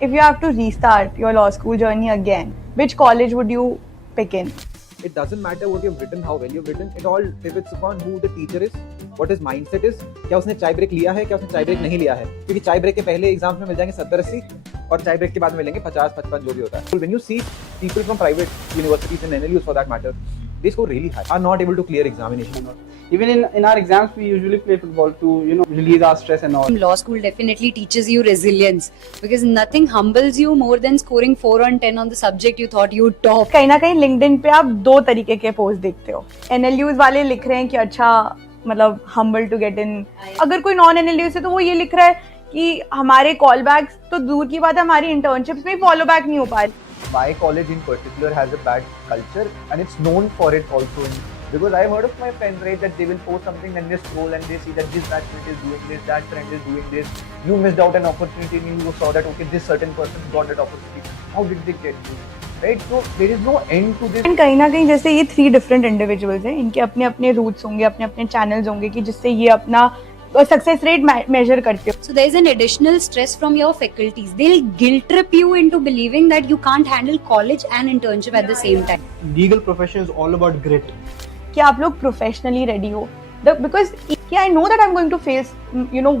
If you have to restart your law school journey again, which college would you pick in? It doesn't matter what you've written, how well you've written. It all pivots upon who the teacher is, what his mindset is. क्या उसने चाय break लिया है, क्या उसने चाय break नहीं लिया है, क्योंकि चाय ब्रेक के पहले एग्जाम्स में मिल जाएंगे 70-80 और चाय ब्रेक के बाद मिलेंगे 50-55 जो भी होता है. When you see people from private universities and NLUs for that matter, they score really high, are not able to clear examination. Even in our exams, we usually play football to, release our stress and all. Law school definitely teaches you resilience because nothing humbles you more than scoring 4 on 10 on the subject you thought you'd top. कहीं ना कहीं LinkedIn पे आप दो तरीके के post देखते हो. एनएलयूज वाले लिख रहे हैं कि अच्छा मतलब हम्बल टू गेट इन. अगर कोई नॉन एनएलयूज है तो वो ये लिख रहा है कि हमारे कॉल बैक्स तो दूर की बात है, हमारी इंटर्नशिप्स में फॉलो बैक नहीं हो पा रही. My college in particular has a bad culture and it's known for it also. Because I've heard of my friends, right, that they will post something and they scroll and they see that this batchmate is doing this, that friend is doing this. You missed out an opportunity and you saw that, okay, this certain person got that opportunity. How did they get it? Right? So there is no end to this. And कहीं ना कहीं जैसे ये 3 different individuals हैं, इनके अपने अपने roots होंगे, अपने अपने चैनल्स होंगे कि जिससे ये अपना सक्सेस रेट मेजर करते हो. So there is an additional stress from your faculties. They'll guilt trip you into believing that you can't handle college and internship at the same time. Legal profession is all about grit. कि आप लोग professionally ready हो. Because I know that I am going to face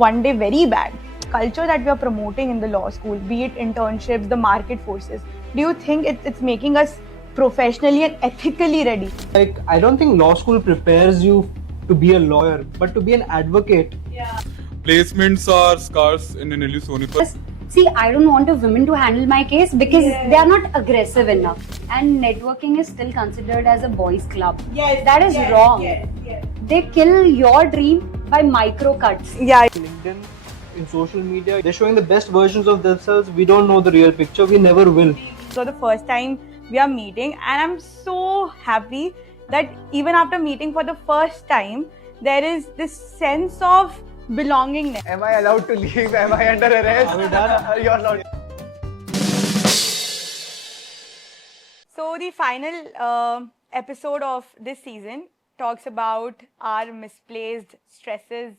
one day very bad. Culture that we are promoting in the law school, be it internships, the market forces, do you think it's making us professionally and ethically ready? Like, I don't think law school prepares you to be a lawyer, but to be an advocate. Placements are scarce in NLU Sonipat. See, I don't want a woman to handle my case because they are not aggressive enough. And networking is still considered as a boys' club. Yes, that is wrong. They kill your dream by micro cuts. Yeah. LinkedIn, in social media, they're showing the best versions of themselves. We don't know the real picture. We never will. So the first time we are meeting, and I'm so happy that even after meeting for the first time, there is this sense of belongingness. Am I allowed to leave? Am I under arrest? Are we done? You're not. So the final episode of this season talks about our misplaced stresses,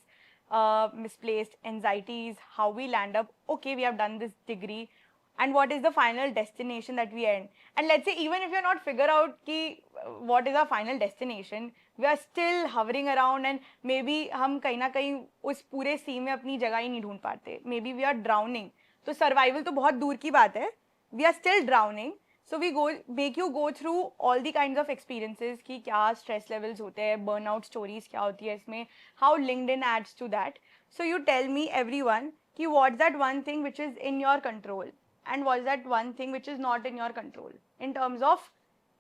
misplaced anxieties, how we land up, okay, we have done this degree, and what is the final destination that we end. And let's say even if you're not figure out ki, what is our final destination, we are still hovering around and maybe हम कहीं ना कहीं उस पूरे सी में अपनी जगह ही नहीं ढूंढ पाते. Maybe we are drowning. तो survival तो बहुत दूर की बात है. We are still drowning. So we make you go through all the kinds of experiences कि क्या stress levels होते हैं, burnout stories क्या होती है इसमें, how LinkedIn adds to that. So you tell me everyone कि what's that one thing which is in your control and what's that one thing which is not in your control in terms of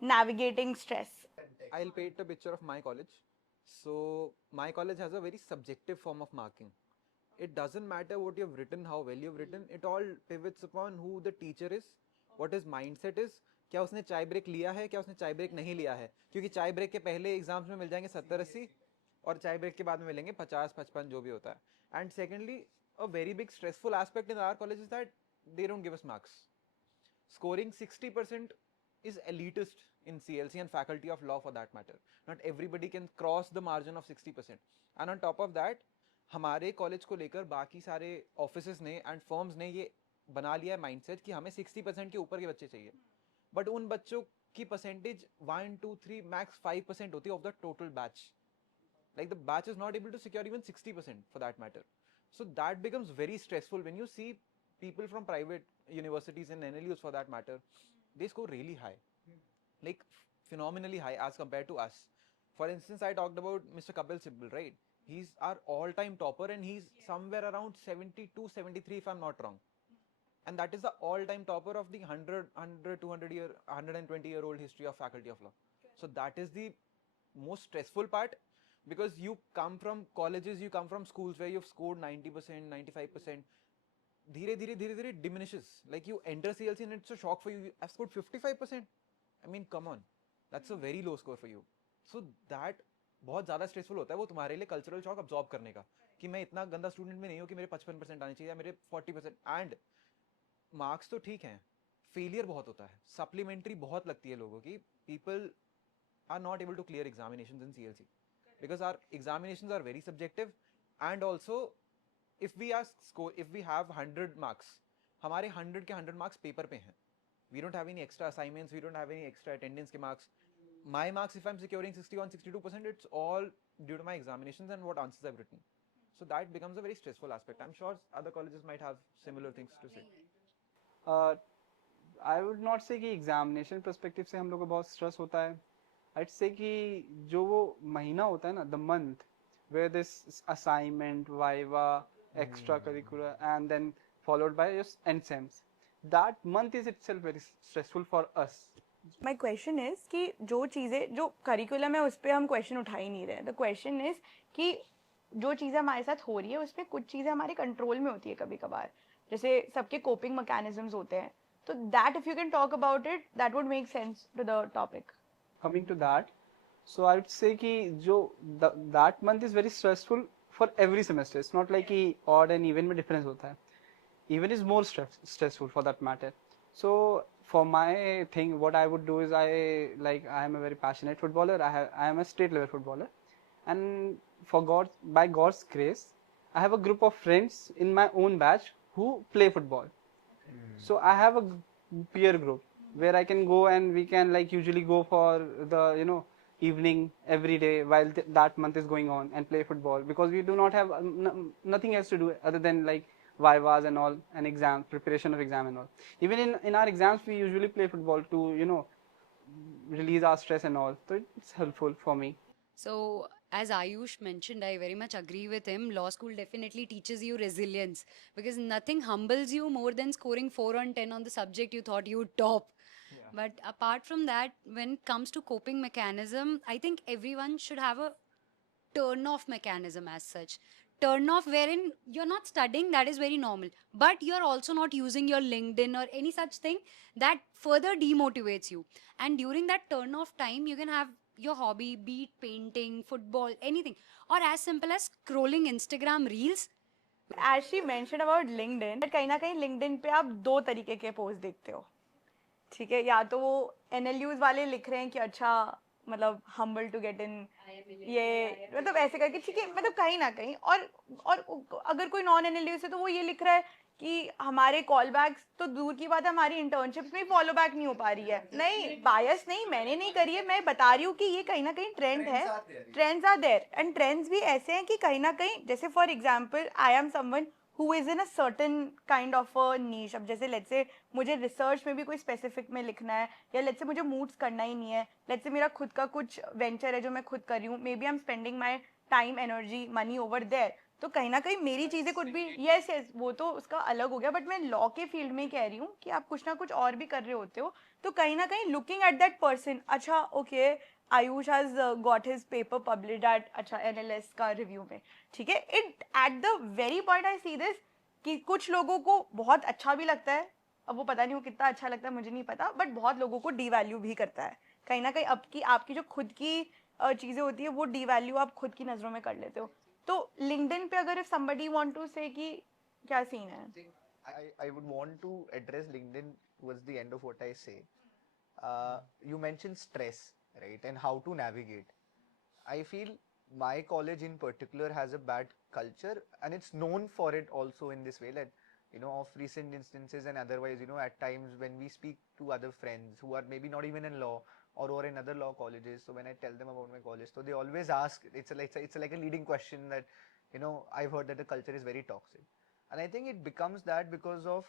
navigating stress. I'll paint a picture of my college. So my college has a very subjective form of marking. It doesn't matter what you've written, how well you've written. It all pivots upon who the teacher is, what his mindset is. क्या उसने चाय break लिया है, क्या उसने चाय break नहीं लिया है, क्योंकि चाय ब्रेक के पहले एग्जाम्स में मिल जाएंगे 70-80 और चाय ब्रेक के बाद में मिलेंगे 50-55 जो भी होता है. And secondly, a very big stressful aspect in our college is that they don't give us marks. Scoring 60% is elitist in CLC and faculty of law for that matter. Not everybody can cross the margin of 60%. And on top of that, हमारे college को लेकर बाकी सारे offices ने and firms ने ये बना लिया है माइंडसेट कि हमें 60% के ऊपर के बच्चे चाहिए. बट उन बच्चों की परसेंटेज 1, 2, 3 मैक्स 5% होती है of the total batch. Like the batch is not able to secure even 60% for that matter. So that becomes very stressful when you see people from private universities and NLUs for that matter. They score really high, like phenomenally high as compared to us. For instance, I talked about Mr. Kapil Sibal, right? He's our all-time topper and he's somewhere around 72, 73 if I'm not wrong. And that is the all-time topper of the 120-year-old history of faculty of law. So that is the most stressful part, because you come from colleges, you come from schools where you've scored 90%, 95%. धीरे धीरे diminishes. Like you enter CLC and it's a shock for you. I've scored 55%. I mean, come on, that's a very low score for you. So that बहुत ज़्यादा stressful होता है वो तुम्हारे लिए cultural shock absorb करने का, कि मैं इतना गंदा स्टूडेंट में नहीं हूँ कि मेरे 55% आने चाहिए या मेरे 40%. एंड मार्क्स तो ठीक हैं, फेलियर बहुत होता है, सप्लीमेंट्री बहुत लगती है लोगों की. People are not able to clear examinations in CLC because our examinations are very subjective. And also, if we have 100 marks हमारे 100 के 100 मार्क्स पेपर पे हैं. We don't have any extra assignments, we don't have any extra attendance ke marks. My marks, if I'm securing 61, 62%, it's all due to my examinations and what answers I've written. So that becomes a very stressful aspect. I'm sure other colleges might have similar things to say. I would not से कि examination perspective से हम लोग को बहुत stress होता है. आइड से कि जो वो महीना होता है ना, the month where this assignment, viva, extra curricular and then followed by your end sems, that month is itself very stressful for us. My question is कि जो चीज़ें जो करिकुलम है उस पर हम क्वेश्चन उठा ही नहीं रहे. द क्वेश्चन इज कि जो चीज़ें हमारे साथ हो रही है उसमें कुछ चीज़ें हमारे कंट्रोल में होती है कभी कभार, जैसे सबके कोपिंग मैकेनिज्म्स होते हैं. तो that if you can talk about it, that would make sense to the topic. Coming to that, so I would say कि जो that month is very stressful for every semester. It's not like कि odd and even में difference होता है. Even is more stressful for that matter. So for my thing, what I would do is I am a very passionate footballer. I am a state level footballer, and by God's grace, I have a group of friends in my own batch who play football. So I have a peer group where I can go and we can usually go for the evening every day while that month is going on and play football, because we do not have nothing else to do other than vivas and all, and exam preparation of exam and all. Even in our exams we usually play football to release our stress and all, so it's helpful for me. So, as Ayush mentioned, I very much agree with him. Law school definitely teaches you resilience, because nothing humbles you more than scoring 4 on 10 on the subject you thought you would top. Yeah. But apart from that, when it comes to coping mechanism, I think everyone should have a turn off mechanism as such. Turn off wherein you're not studying, that is very normal. But you're also not using your LinkedIn or any such thing that further demotivates you. And during that turn off time, you can have your hobby, be it painting, football, anything. Or as simple as scrolling Instagram reels. As she mentioned about LinkedIn, कहीं ना कहीं LinkedIn पे आप दो तरीके के post देखते हो. ठीक है, या तो वो NLUs वाले लिख रहे हैं कि अच्छा मतलब हम्बल टू गेट इन, ये मतलब ऐसे करके, ठीक है, मतलब कहीं ना कहीं. और अगर कोई नॉन NLUs है तो वो ये लिख रहा है कि हमारे कॉल बैक्स तो दूर की बात है, हमारी इंटर्नशिप्स में फॉलो बैक नहीं हो पा रही है. नहीं, बायस नहीं, मैंने नहीं करी है, मैं बता रही हूँ कि ये कहीं ना कहीं ट्रेंड है. Trends are there, and trends भी ऐसे हैं कि कहीं ना कहीं, जैसे for example I am someone who is in a certain kind of a niche. अब जैसे लेट्स से मुझे रिसर्च में भी कोई स्पेसिफिक में लिखना है, या लेट्स से मुझे मूड्स करना ही नहीं है, लेट्स से मेरा खुद का कुछ वेंचर है जो मैं खुद कर रही हूँ, maybe I am spending my time, energy, money over there. तो कहीं ना कहीं मेरी चीज़ें कुछ भी, यस यस, वो तो उसका अलग हो गया, बट मैं लॉ के फील्ड में कह रही हूँ कि आप कुछ ना कुछ और भी कर रहे होते हो. तो कहीं ना कहीं लुकिंग एट दैट पर्सन, अच्छा okay Ayush has got his paper published at अच्छा NLS का रिव्यू में, ठीक है, it at the very point I see this कि कुछ लोगों को बहुत अच्छा भी लगता है, अब वो पता नहीं वो कितना अच्छा लगता है मुझे नहीं पता, बट बहुत लोगों को डीवैल्यू भी करता है. कहीं ना कहीं आपकी जो खुद की चीज़ें होती है वो डीवैल्यू आप खुद की नज़रों में कर लेते हो. तो लिंक्डइन पे अगर if somebody want to say कि क्या सीन है. I would want to address LinkedIn towards the end of what I say. You mentioned stress, right, and how to navigate. I feel my college in particular has a bad culture, and it's known for it also in this way that, of recent instances and otherwise, at times when we speak to other friends who are maybe not even in law or in other law colleges, so when I tell them about my college, so they always ask, it's like a leading question that, I've heard that the culture is very toxic. And I think it becomes that because of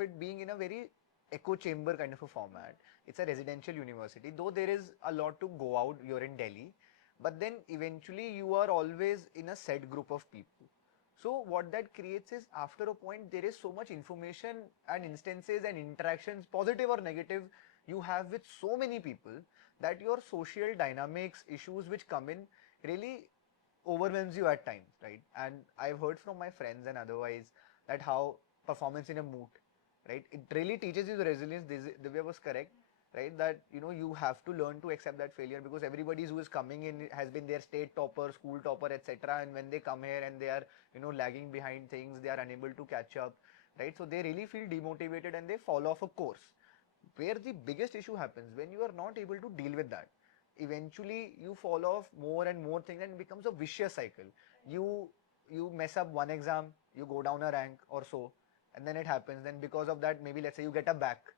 it being in a very echo chamber kind of a format. It's a residential university, though there is a lot to go out, you're in Delhi, but then eventually you are always in a set group of people. So what that creates is, after a point, there is so much information and instances and interactions, positive or negative, you have with so many people that your social dynamics, issues which come in really overwhelms you at times, right? And I've heard from my friends and otherwise that how performance in a moot, right? It really teaches you the resilience. Divya was correct, right? That, you have to learn to accept that failure, because everybody who is coming in has been their state topper, school topper, etc. And when they come here and they are, lagging behind things, they are unable to catch up, right? So they really feel demotivated and they fall off a course. Where the biggest issue happens, when you are not able to deal with that, eventually you fall off more and more things and it becomes a vicious cycle. You mess up one exam, you go down a rank or so, and then it happens. Then because of that, maybe let's say you get a back,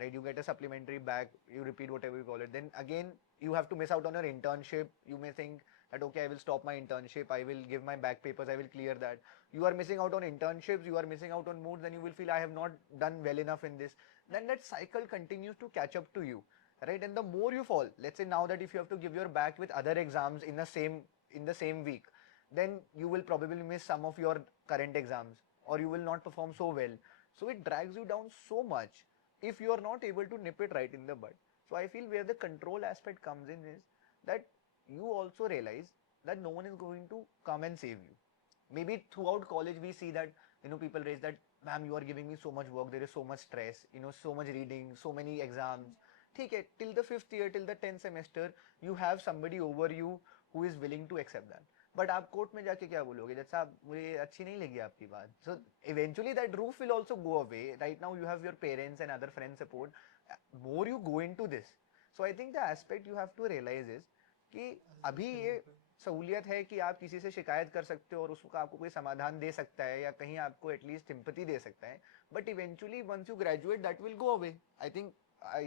right? You get a supplementary back, you repeat whatever you call it. Then again, you have to miss out on your internship. You may think that, okay, I will stop my internship, I will give my back papers, I will clear that. You are missing out on internships, you are missing out on moods, then you will feel I have not done well enough in this. Then that cycle continues to catch up to you, right? And the more you fall, let's say now that if you have to give your back with other exams in the same week, then you will probably miss some of your current exams, or you will not perform so well. So it drags you down so much if you are not able to nip it right in the bud. So I feel where the control aspect comes in is that you also realize that no one is going to come and save you. Maybe throughout college we see that, people raise that, ma'am, you are giving me so much work, there is so much stress, so much reading, so many exams. Okay, till the 5th year, till the 10th semester, you have somebody over you who is willing to accept that. But आप court में जाके क्या बोलोगे? जैसे आप मुझे अच्छी नहीं लगी आपकी बात. So eventually that roof will also go away. Right now you have your parents and other friends support. More you go into this. So I think the aspect you have to realize is कि अभी ये सहूलियत है कि आप किसी से शिकायत कर सकते हो और उसका आपको कोई समाधान दे सकता है या कहीं आपको एटलीस्ट सिंपैथी दे सकता है. But eventually once you graduate that will go away. I think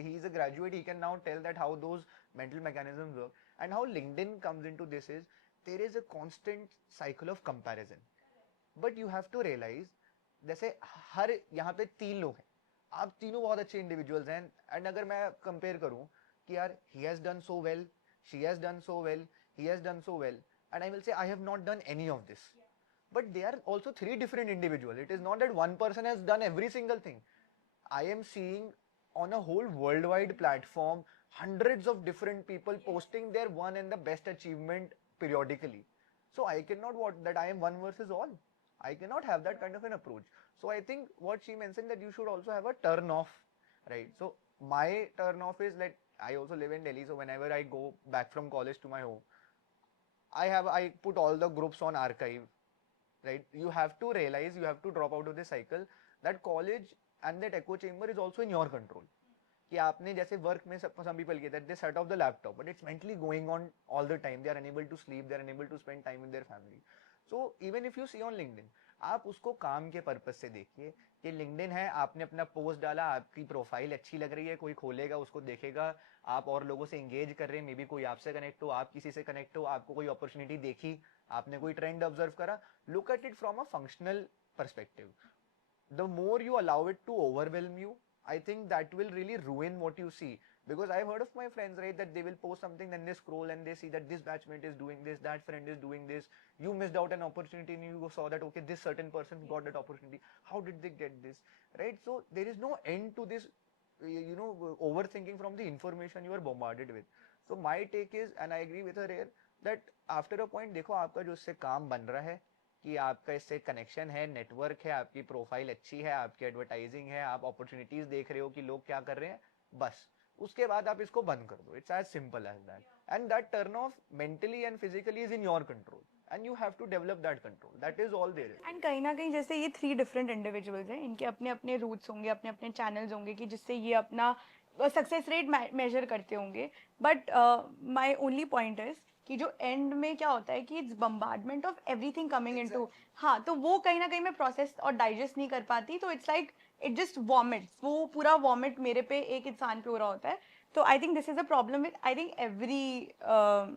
he is a graduate, he can now tell that how those mental mechanisms work. And how LinkedIn comes into this is there is a constant cycle of comparison. But you have to realize, जैसे हर यहाँ पे 3 लोग हैं, आप तीनों बहुत अच्छे individuals हैं, एंड अगर मैं कंपेयर करूं कि यार he has done so well, she has done so well, he has done so well, and I will say I have not done any of this. But they are also 3 different individuals. It is not that one person has done every single thing. I am seeing on a whole worldwide platform hundreds of different people posting their one and the best achievement periodically. So I cannot what that I am one versus all. I cannot have that kind of an approach. So I think what she mentioned that you should also have a turn off, right? So my turn off is that I also live in Delhi, so whenever I go back from college to my home, I put all the groups on archive, right? You have to realize, you have to drop out of this cycle that college and that echo chamber is also in your control. कि आपने जैसे work में some people get that they shut off the laptop, but it's mentally going on all the time. They are unable to sleep, they are unable to spend time with their family. So even if you see on LinkedIn, आप उसको काम के purpose से देखिए कि LinkedIn है, आपने अपना पोस्ट डाला, आपकी प्रोफाइल अच्छी लग रही है, कोई खोलेगा उसको देखेगा, आप और लोगों से एंगेज कर रहे हैं, मे बी कोई आपसे कनेक्ट हो, आप किसी से कनेक्ट हो, आपको कोई अपॉर्चुनिटी देखी, आपने कोई ट्रेंड ऑब्जर्व करा, look at it from a functional perspective. The more you allow it to overwhelm you, I think that will really ruin what you see. Because I've heard of my friends, right, that they will post something, then they scroll and they see that this batchmate is doing this, that friend is doing this, you missed out an opportunity and you saw that, okay, this certain person got that opportunity. How did they get this, right? So there is no end to this, overthinking from the information you are bombarded with. So my take is, and I agree with her here, that after a point, देखो आपका जो इससे काम बन रहा है, कि आपका इससे कनेक्शन है, नेटवर्क है, आपकी प्रोफाइल अच्छी है, आपकी एडवर्टाइजिंग है, आप अपॉर्चुनिटीज देख रहे हो कि लोग क्या कर रहे हैं, बस उसके बाद आप इसको बंद कर दो. It's as simple as that. And that turn off mentally and physically is in your control and you have to develop that control. That is all there. एंड कहीं ना कहीं जैसे ये 3 डिफरेंट इंडिविजुअल्स हैं, इनके अपने अपने रूट्स होंगे, अपने अपने चैनल्स होंगे कि जिससे ये अपना सक्सेस रेट मेजर करते होंगे. But my only point is कि जो एंड में क्या होता है कि it's bombardment of everything coming into, हाँ, तो वो कहीं ना कहीं मैं प्रोसेस और डाइजेस्ट नहीं कर पाती. तो it's like it just vomits, वो पूरा वॉमिट मेरे पे एक इंसान पे हो रहा होता है. तो I think this is a problem with I think every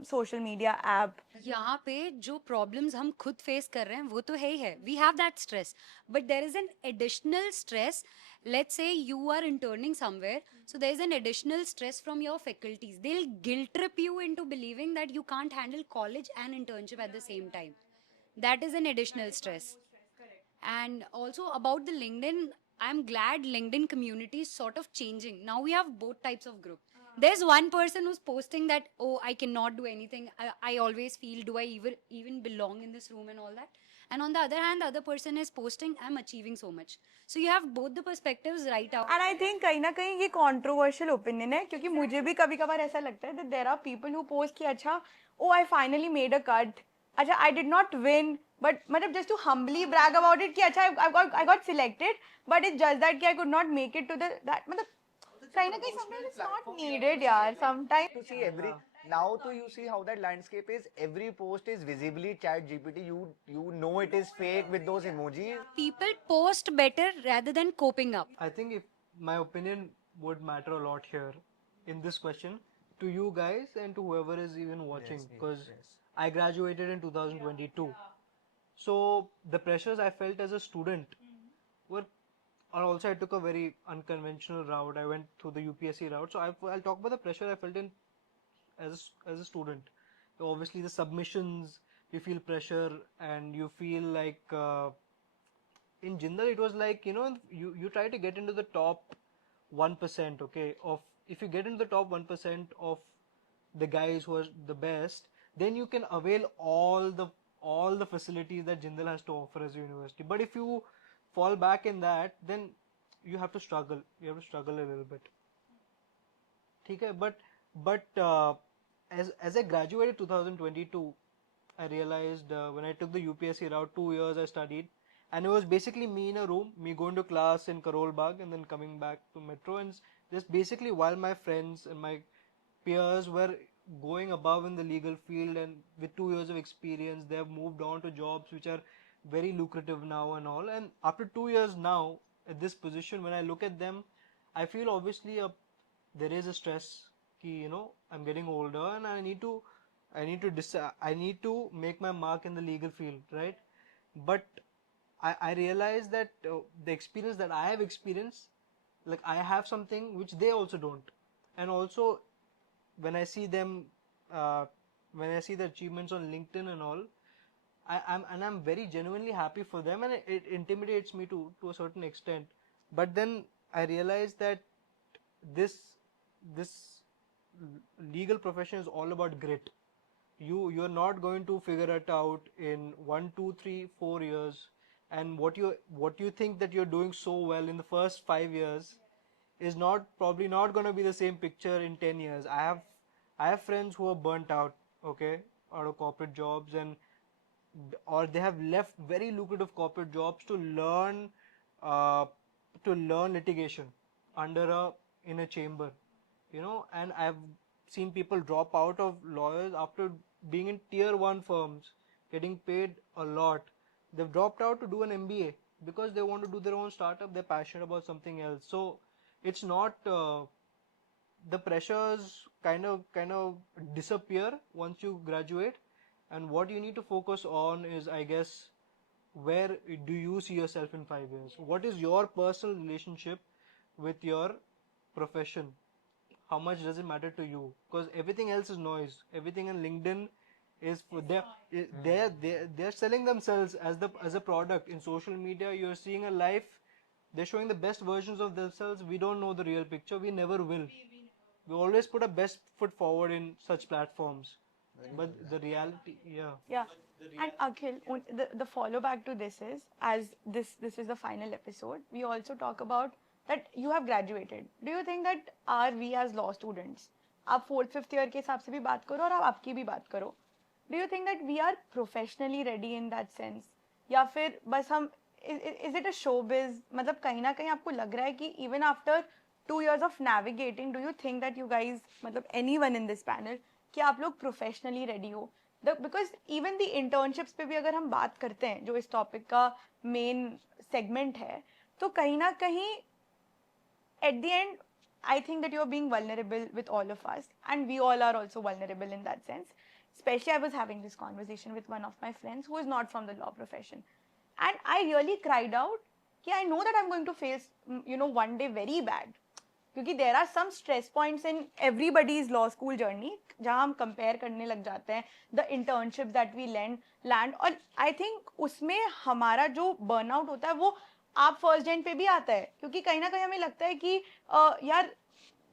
social media app. यहाँ पे जो प्रॉब्लम्स हम खुद फेस कर रहे हैं वो तो है ही है. We have that stress, but there is an additional stress. Let's say you are interning somewhere, so there is an additional stress from your faculties. They'll guilt trip you into believing that you can't handle college and internship at the same time. That is an additional stress. And also about the LinkedIn, I'm glad LinkedIn community is sort of changing. Now we have both types of group. There's one person who's posting that, oh, I cannot do anything. I always feel, do I even belong in this room and all that? And on the other hand, the other person is posting, I'm achieving so much. So you have both the perspectives right out. And I think कहीं ना कहीं ये controversial opinion है, क्योंकि मुझे भी कभी कभार ऐसा लगता है that there are people who post कि अच्छा, oh, I finally made a cut. अच्छा, I did not win, but मतलब just to humbly brag about it कि अच्छा, I got selected, but it's just that कि I could not make it to that मतलब कहीं ना कहीं sometimes it's not needed यार. Sometimes to see Now to you see how that landscape is. Every post is visibly chat GPT. You know it is fake with those emojis. People post better rather than coping up. I think if my opinion would matter a lot here in this question to you guys and to whoever is even watching, because I graduated in 2022. So the pressures I felt as a student were, and also I took a very unconventional route. I went through the UPSC route. So I'll talk about the pressure I felt in as a student. Obviously, the submissions, you feel pressure and you feel like in Jindal it was like, you try to get into the top 1%, okay, of if you get into the top 1% of the guys who are the best, then you can avail all the facilities that Jindal has to offer as a university. But if you fall back in that, then you have to struggle. You have to struggle a little bit. Okay, but as I graduated 2022, I realized when I took the UPSC route, 2 years I studied, and it was basically me in a room, me going to class in Karol Bagh and then coming back to Metro, and just basically while my friends and my peers were going above in the legal field and with 2 years of experience, they have moved on to jobs which are very lucrative now and all. And after 2 years now at this position, when I look at them, I feel obviously there is a stress. I'm getting older and I need to make my mark in the legal field, right? But I realize that the experience that I have experienced, like I have something which they also don't. And also when I see them, when I see the achievements on LinkedIn and all, I'm very genuinely happy for them, and it intimidates me to a certain extent. But then I realize that this legal profession is all about grit. You're not going to figure it out in 1, 2, 3, 4 years, and what you think that you're doing so well in the first 5 years is probably not going to be the same picture in 10 years. I have friends who are burnt out, okay, out of corporate jobs, or they have left very lucrative corporate jobs to learn litigation in a chamber, and I've seen people drop out of lawyers after being in tier 1 firms, getting paid a lot. They've dropped out to do an MBA because they want to do their own startup. They're passionate about something else. So it's not the pressures kind of disappear once you graduate, and what you need to focus on is, I guess, where do you see yourself in 5 years? What is your personal relationship with your profession? How much does it matter to you? Because everything else is noise. Everything in LinkedIn is for they're selling themselves as a product. In social media, you're seeing a life. They're showing the best versions of themselves. We don't know the real picture. We never will. We always put our best foot forward in such platforms. But the reality, yeah. Yeah. And Akhil, the follow back to this is, as this is the final episode, we also talk about that you have graduated. Do you think that we as law students, आप 4th 5th year के हिसाब से भी बात करो और आप आपकी भी बात करो, do you think that we are professionally ready in that sense? या फिर बस हम is it a showbiz? मतलब कहीं ना कहीं आपको लग रहा है कि even after 2 years of navigating, do you think that you guys, मतलब anyone in this panel, कि आप लोग professionally ready हो? Because even the internships पे भी अगर हम बात करते हैं, जो इस topic का main segment है, तो कहीं ना कहीं at the end, I think that you're being vulnerable with all of us, and we all are also vulnerable in that sense. Especially, I was having this conversation with one of my friends who is not from the law profession, and I really cried out, "कि I know that I'm going to face, one day very bad." क्योंकि there are some stress points in everybody's law school journey जहाँ हम compare करने लग जाते हैं the internships that we land, और I think उसमें हमारा जो burnout होता है वो आप फर्स्ट जेन पे भी आता है, क्योंकि कहीं ना कहीं हमें लगता है कि यार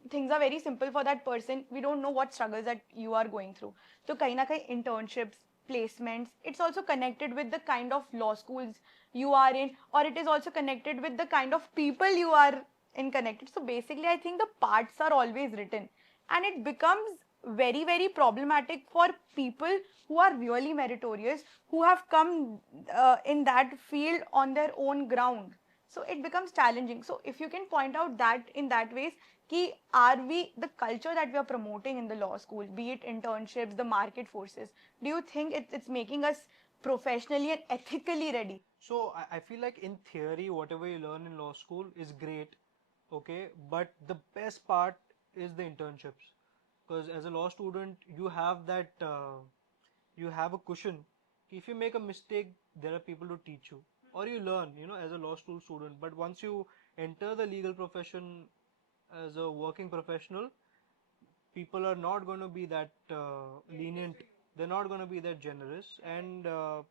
things are very simple for that person, we don't know what struggles that you are going through. तो कहीं ना कहीं internships, placements, it's also connected with the kind of law schools you are in, or it is also connected with the kind of people you are in connected. So basically I think the parts are always written, and it becomes very, very problematic for people who are really meritorious, who have come in that field on their own ground. So it becomes challenging. So if you can point out that in that ways, ki are we, the culture that we are promoting in the law school, be it internships, the market forces, do you think it's making us professionally and ethically ready? So I feel like in theory, whatever you learn in law school is great, okay, but the best part is the internships. Because as a law student, you have that, you have a cushion. If you make a mistake, there are people to teach you, or you learn, as a law school student. But once you enter the legal profession as a working professional, people are not going to be that lenient. They're not going to be that generous, and uh,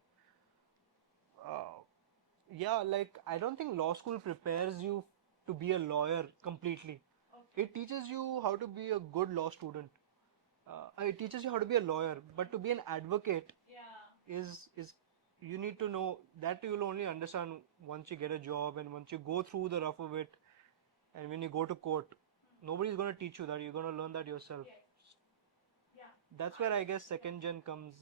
yeah, like I don't think law school prepares you to be a lawyer completely. It teaches you how to be a good law student. It teaches you how to be a lawyer, but to be an advocate is you need to know that you will only understand once you get a job and once you go through the rough of it, and when you go to court, nobody's going to teach you that. You're going to learn that yourself. That's where I guess second gen comes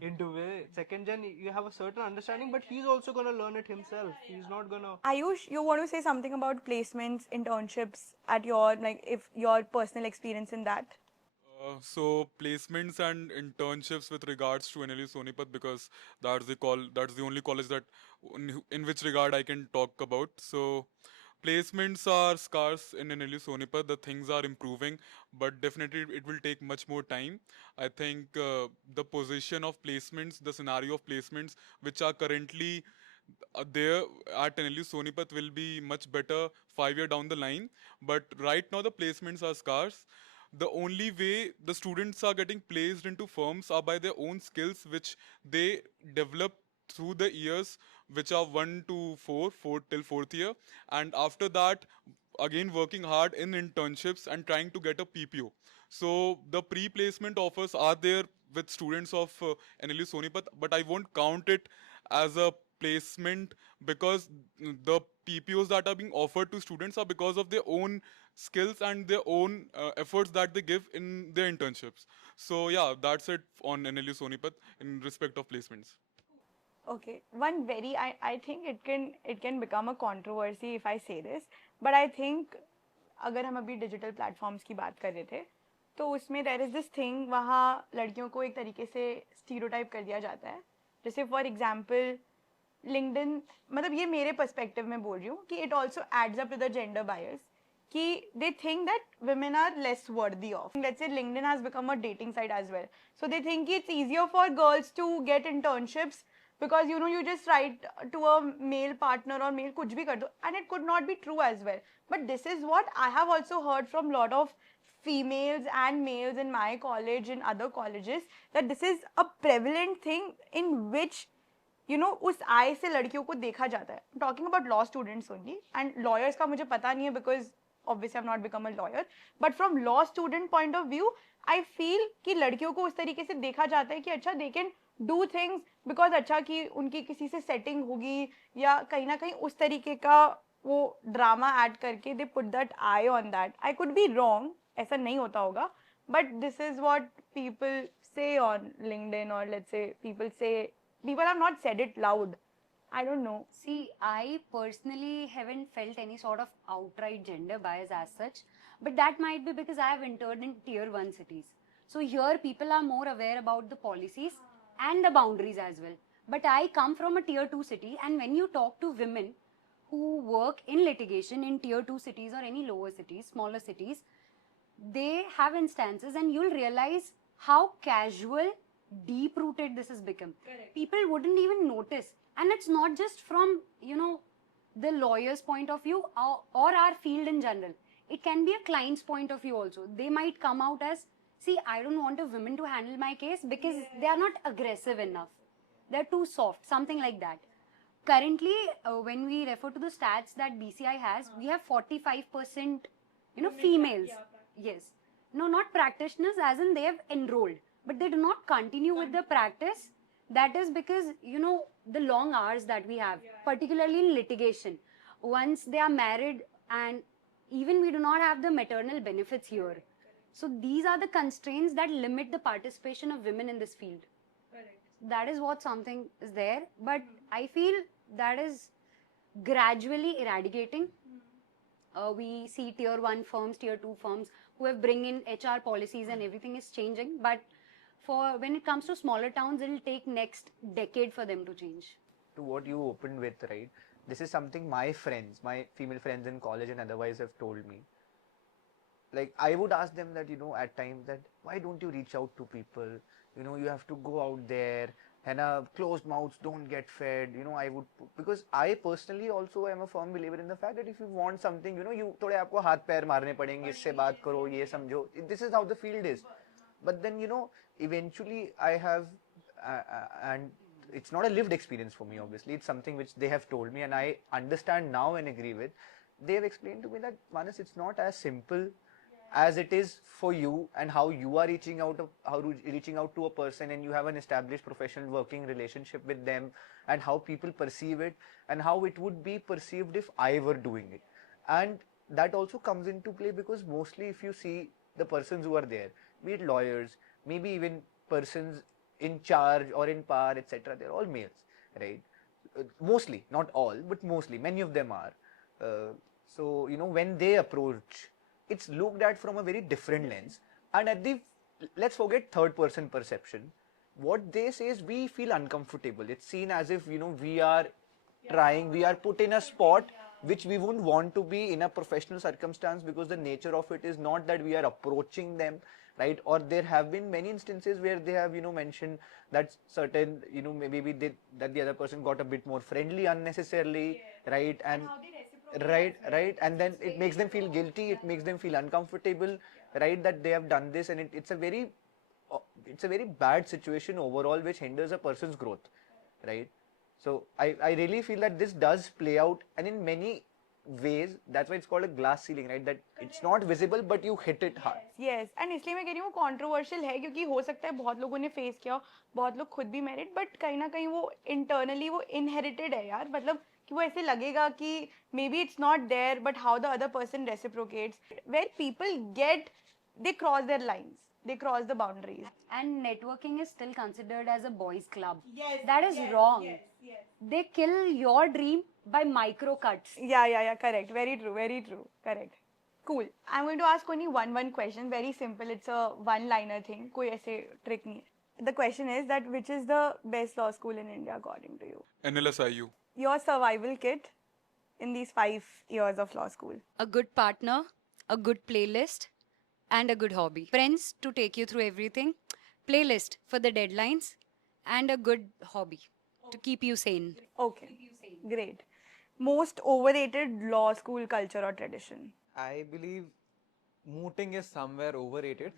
into way. Second gen, you have a certain understanding, but he's also going to learn it himself. He's not going to. Ayush, you want to say something about placements, internships at your, like, if your personal experience in that? So placements and internships with regards to NLU Sonipat, because that's the only college that in which regard I can talk about. So placements are scarce in NLU Sonipat. The things are improving, but definitely it will take much more time. I think the position of placements, the scenario of placements which are currently there at NLU Sonipat will be much better 5 year down the line. But right now the placements are scarce. The only way the students are getting placed into firms are by their own skills, which they develop through the years, which are 1 to 4, 4 till 4th year, and after that, again working hard in internships and trying to get a PPO. So the pre-placement offers are there with students of NLU Sonipat, but I won't count it as a placement because the PPOs that are being offered to students are because of their own skills and their own efforts that they give in their internships. So yeah, that's it on NLU Sonipat in respect of placements. Okay, one very, I think it can become a controversy if I say this, but I think अगर हम अभी digital platforms की बात कर रहे थे तो उसमें देयर इज दिस थिंग, वहाँ लड़कियों को एक तरीके से स्टीरियोटाइप कर दिया जाता है. जैसे फॉर एग्जांपल लिंक्डइन, मतलब ये मेरे पर्सपेक्टिव में बोल रही हूँ कि it also adds up to the gender bias कि they think that women are less worthy of. Let's say LinkedIn has become a dating site as well. So they think it's easier for girls to get internships because you just write to a male partner or male kuch bhi kar do, and it could not be true as well. But this is what I have also heard from a lot of females and males in my college, in other colleges, that this is a prevalent thing in which उस आय से लड़कियों को देखा जाता है. Talking about law students only, and lawyers का मुझे पता नहीं है because obviously I've not become a lawyer, but from law student point of view I feel कि लड़कियों को उस तरीके से देखा जाता है कि अच्छा they can do things because अच्छा कि उनकी किसी से setting होगी या कहीं ना कहीं उस तरीके का वो ड्रामा ऐड करके they put that eye on that. I could be wrong, ऐसा नहीं होता होगा, but this is what people say on LinkedIn, or let's say people have not said it loud. I don't know. See, I personally haven't felt any sort of outright gender bias as such, but that might be because I have interned in tier 1 cities. So here people are more aware about the policies and the boundaries as well. But I come from a tier 2 city, and when you talk to women who work in litigation in tier 2 cities or any lower cities, smaller cities, they have instances and you'll realize how casual, deep rooted this has become. Correct. People wouldn't even notice. And it's not just from, the lawyer's point of view or our field in general. It can be a client's point of view also. They might come out as, see, I don't want a woman to handle my case because they are not aggressive enough. They're too soft, something like that. Currently, when we refer to the stats that BCI has, we have 45%, females. Yes. No, not practitioners, as in they have enrolled, but they do not continue with the practice. That is because, the long hours that we have, particularly in litigation. Once they are married, and even we do not have the maternal benefits here. So these are the constraints that limit the participation of women in this field. Correct. That is what something is there. But I feel that is gradually eradicating. We see tier 1 firms, tier 2 firms who have bring in HR policies and everything is changing. But for when it comes to smaller towns, it'll take next decade for them to change. To what you opened with, right? This is something my friends, my female friends in college and otherwise have told me. Like, I would ask them that, at times that, why don't you reach out to people? You have to go out there and closed mouths don't get fed. Because I personally also am a firm believer in the fact that if you want something, you थोड़े आपको हाथ पैर मारने पड़ेंगे, इससे बात करो, ये समझो. This is how the field is. But then, eventually I have, and it's not a lived experience for me, obviously. It's something which they have told me and I understand now and agree with. They have explained to me that, Manas, it's not as simple as it is for you, and how you are reaching out to a person and you have an established professional working relationship with them, and how people perceive it and how it would be perceived if I were doing it. And that also comes into play because mostly if you see the persons who are there, be it lawyers, maybe even persons in charge or in power, etc., they're all males, right? Mostly, not all, but mostly, many of them are. So, when they approach, it's looked at from a very different lens. And let's forget third person perception. What they say is we feel uncomfortable. It's seen as if, we are put in a spot which we wouldn't want to be in a professional circumstance, because the nature of it is not that we are approaching them, right? Or there have been many instances where they have, mentioned that certain, maybe that the other person got a bit more friendly unnecessarily, right? And right, and then it makes them feel guilty, it makes them feel uncomfortable, right, that they have done this, and it's a very bad situation overall, which hinders a person's growth, right? So I really feel that this does play out, and in many ways, that's why it's called a glass ceiling, right? That it's not visible, but you hit it hard. Yes, and इसलिए मैं कह रही हूँ controversial है, क्योंकि हो सकता है बहुत लोगों ने face किया, बहुत लोग खुद भी merit, but कहीं ना कहीं वो internally वो inherited है यार, मतलब कि वो ऐसे लगेगा कि maybe it's not there, but how the other person reciprocates, where people they cross their lines, they cross the boundaries. And networking is still considered as a boys' club. Yes, that is wrong. Yes. They kill your dream by micro cuts. Yeah, correct. Very true. Correct. Cool. I'm going to ask only one question. Very simple. It's a one-liner thing. कोई ऐसे trick नहीं है. The question is that which is the best law school in India according to you? NLSIU. Your survival kit in these 5 years of law school. A good partner, a good playlist, and a good hobby. Friends to take you through everything, playlist for the deadlines, and a good hobby to keep you sane. Okay. Great. Most overrated law school culture or tradition? I believe mooting is somewhere overrated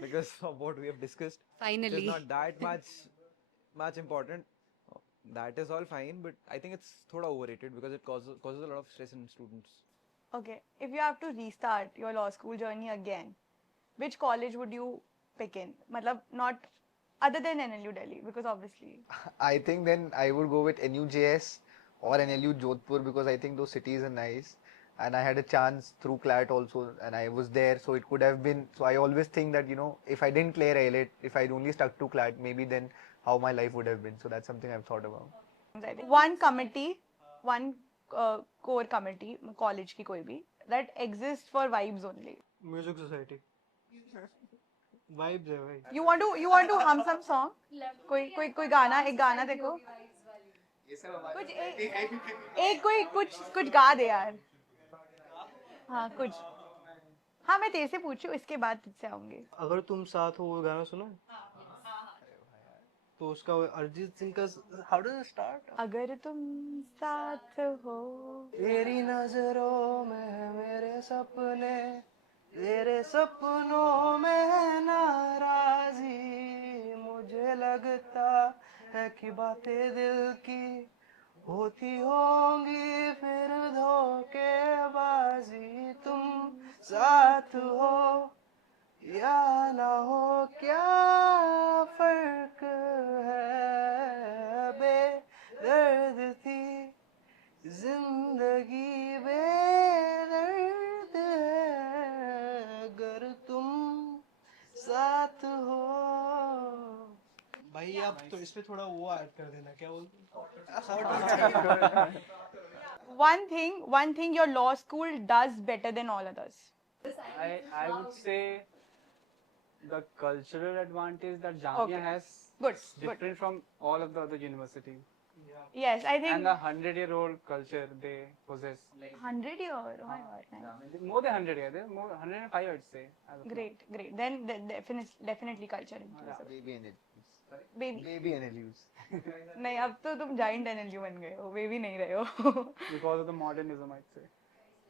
because of what we have discussed. Finally. It's not that much important. That is all fine, but I think it's thoda overrated because it causes a lot of stress in students. Okay. If you have to restart your law school journey again, which college would you pick in? Matlab, not other than NLU Delhi, because obviously. I think then I would go with NUJS or NLU Jodhpur, because I think those cities are nice. And I had a chance through CLAT also, and I was there, so it could have been. So I always think that, if I didn't clear ALET, if I'd only stuck to CLAT, maybe then how my life would have been. So that's something I've thought about. One committee, one core committee, college की कोई भी, that exists for vibes only. Music society. Vibes है भाई. You want to hum some song? कोई गाना, एक गाना देखो. कुछ गा दे यार. हाँ कुछ. हाँ मैं तेरे से पूछूं, इसके बाद तुझसे आऊंगी. अगर तुम साथ हो वो गाना सुना? तो उसका अरिजीत सिंह का how does it start? अगर तुम साथ हो. तेरी नजरों में मेरे सपने, तेरे सपनों में नाराजी, मुझे लगता है कि बातें दिल की होती होंगी फिर धोखेबाजी. तुम साथ हो या ना हो क्या फर्क है, बेदर्द थी जिंदगी बेदर्द है अगर तुम साथ हो. भाई आप तो इसमें थोड़ा वो ऐड कर देना, क्या बोलते हैं? one thing your law school does better than all others. I would say the cultural advantage that Jamia Okay. has Good, is good. different from all of the other universities. Yes, I think And the 100-year-old culture they possess. 100 year. Oh my god, nice. More than 100 years, they're more 105 I'd say. as of now. Great. Then definitely culture inclusive. Baby NLUs. Baby. Baby NLUs. नहीं अब तो तुम giant NLU बन गए हो, baby नहीं रहे हो. Because of the modernism, I'd say.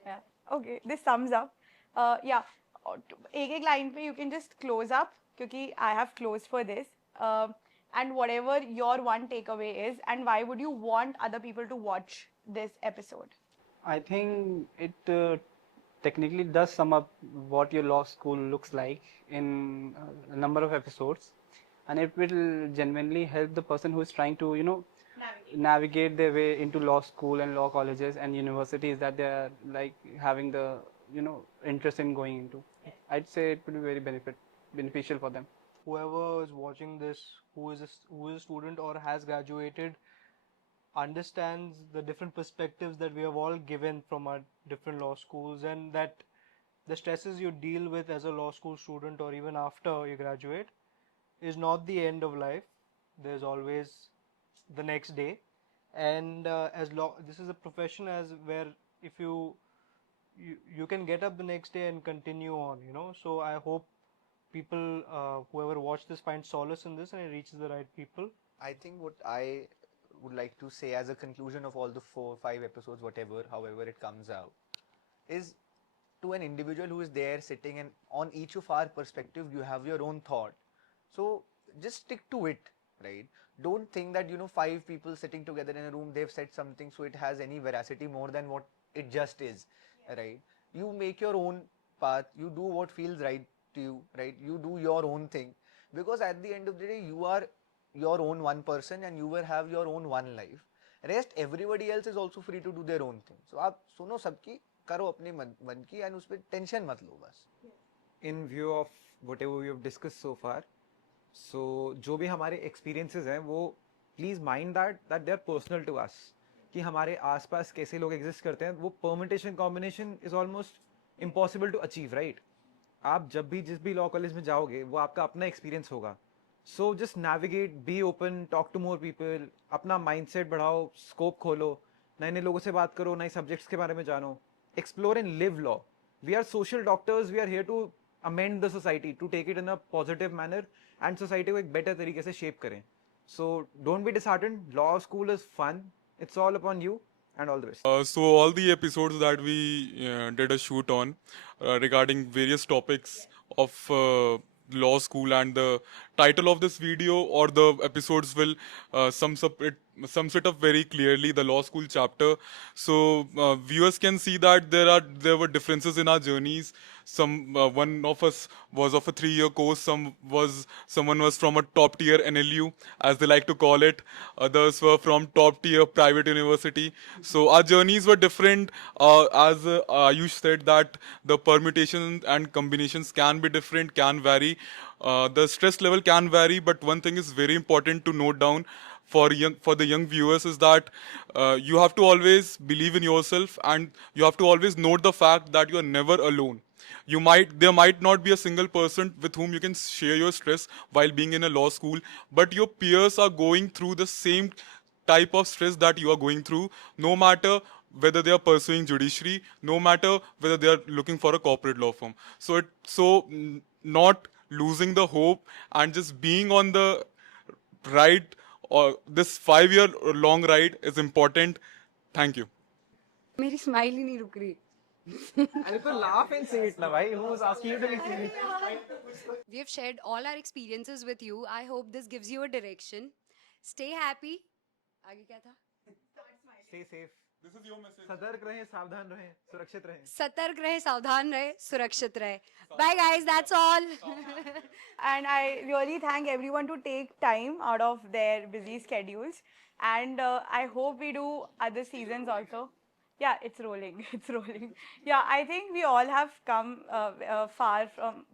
Yeah. Okay, this sums up. Yeah. एक line पे you can just close up क्योंकि I have closed for this. And whatever your one takeaway is, and why would you want other people to watch this episode? I think it technically does sum up what your law school looks like in a number of episodes, and it will genuinely help the person who is trying to, navigate their way into law school and law colleges and universities that they are like having the, interest in going into. I'd say it would be very beneficial for them. Whoever is watching this, who is a student or has graduated, understands the different perspectives that we have all given from our different law schools, and that the stresses you deal with as a law school student or even after you graduate is not the end of life. There's always the next day, and this is a profession as where if you can get up the next day and continue on, so I hope people whoever watch this finds solace in this and it reaches the right people. I think what I would like to say as a conclusion of all the 4-5 episodes, however it comes out, is to an individual who is there sitting, and on each of our perspective you have your own thought. So just stick to it, right? Don't think that 5 people sitting together in a room, they've said something so it has any veracity more than what it just is, right? You make your own path, you do what feels right to you, right? You do your own thing, because at the end of the day you are your own one person and you will have your own one life. Rest everybody else is also free to do their own thing. So आप सुनो सबकी, करो अपने मन की, and उस पे tension मत लो बस. In view of whatever we have discussed so far, so जो भी हमारे experiences हैं वो please mind that they are personal to us, कि हमारे आसपास कैसे लोग exist करते हैं, वो permutation combination is almost impossible to achieve, right? आप जब भी जिस भी law college में जाओगे वो आपका अपना experience होगा. So just navigate, be open, talk to more people, अपना mindset बढ़ाओ, scope खोलो, नए नए लोगों से बात करो, नए subjects के बारे में जानो, explore and live law. We are social doctors, we are here to amend the society, to take it in a positive manner and society को एक better तरीके से shape करें. So don't be disheartened, law school is fun, it's all upon you, and all the best. So all the episodes that we did a shoot on regarding various topics of law school, and the title of this video or the episodes will sums it up very clearly, the law school chapter. So viewers can see that there were differences in our journeys. One of us was of a 3-year course, someone was from a top tier NLU, as they like to call it, others were from top tier private university. So our journeys were different. As Ayush said, that the permutations and combinations can be different, can vary. The stress level can vary, but one thing is very important to note down for the young viewers is that you have to always believe in yourself, and you have to always note the fact that you are never alone. There might not be a single person with whom you can share your stress while being in a law school, but your peers are going through the same type of stress that you are going through, no matter whether they are pursuing judiciary, no matter whether they are looking for a corporate law firm. Not losing the hope and just being on the ride, or this 5-year long ride is important. Thank you. मेरी smile ही नहीं रुक रही. And तो laugh and say it ना भाई, who was asking you to be serious? We have shared all our experiences with you. I hope this gives you a direction. Stay happy. आगे क्या था? Stay safe. This is your message. सतर्क रहें, सावधान रहें, सुरक्षित रहें. सतर्क रहे, सावधान रहे, सुरक्षित रहे. Bye guys, that's all. And I really thank everyone to take time out of their busy schedules. And I hope we do other seasons also. Yeah, it's rolling. It's rolling. Yeah, I think we all have come far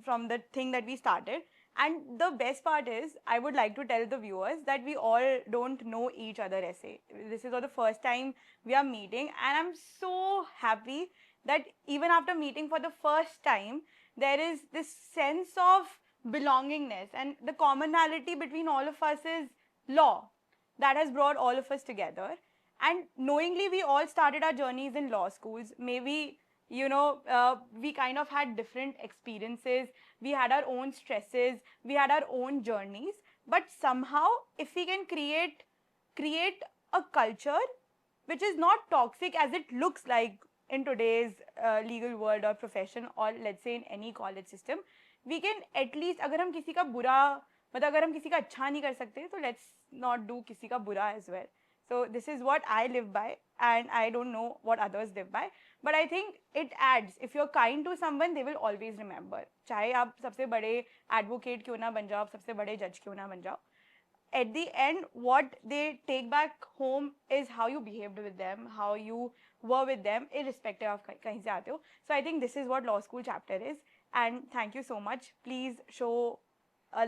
from the thing that we started. And the best part is, I would like to tell the viewers that we all don't know each other essay. This is the first time we are meeting, and I'm so happy that even after meeting for the first time, there is this sense of belongingness, and the commonality between all of us is law. That has brought all of us together. And knowingly, we all started our journeys in law schools. Maybe, we kind of had different experiences. We had our own stresses. We had our own journeys. But somehow, if we can create a culture which is not toxic as it looks like in today's legal world or profession, or let's say in any college system, we can at least, अगर हम किसी का बुरा, मतलब अगर हम किसी का अच्छा नहीं कर सकते, तो let's not do किसी का बुरा as well. So this is what I live by, and I don't know what others live by. But I think it adds. If you're kind to someone, they will always remember. चाहे आप सबसे बड़े advocate क्यों ना बन जाओ, आप सबसे बड़े judge क्यों ना बन जाओ. At the end, what they take back home is how you behaved with them, how you were with them, irrespective of kahin se aate ho. So I think this is what law school chapter is. And thank you so much. Please show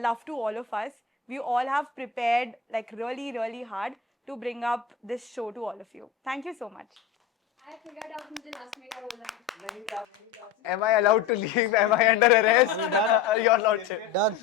love to all of us. We all have prepared like really, really hard to bring up this show to all of you. Thank you so much. I figured out मुझे last में क्या बोलना है. Am I allowed to leave? Am I under arrest? Your lordship. Done.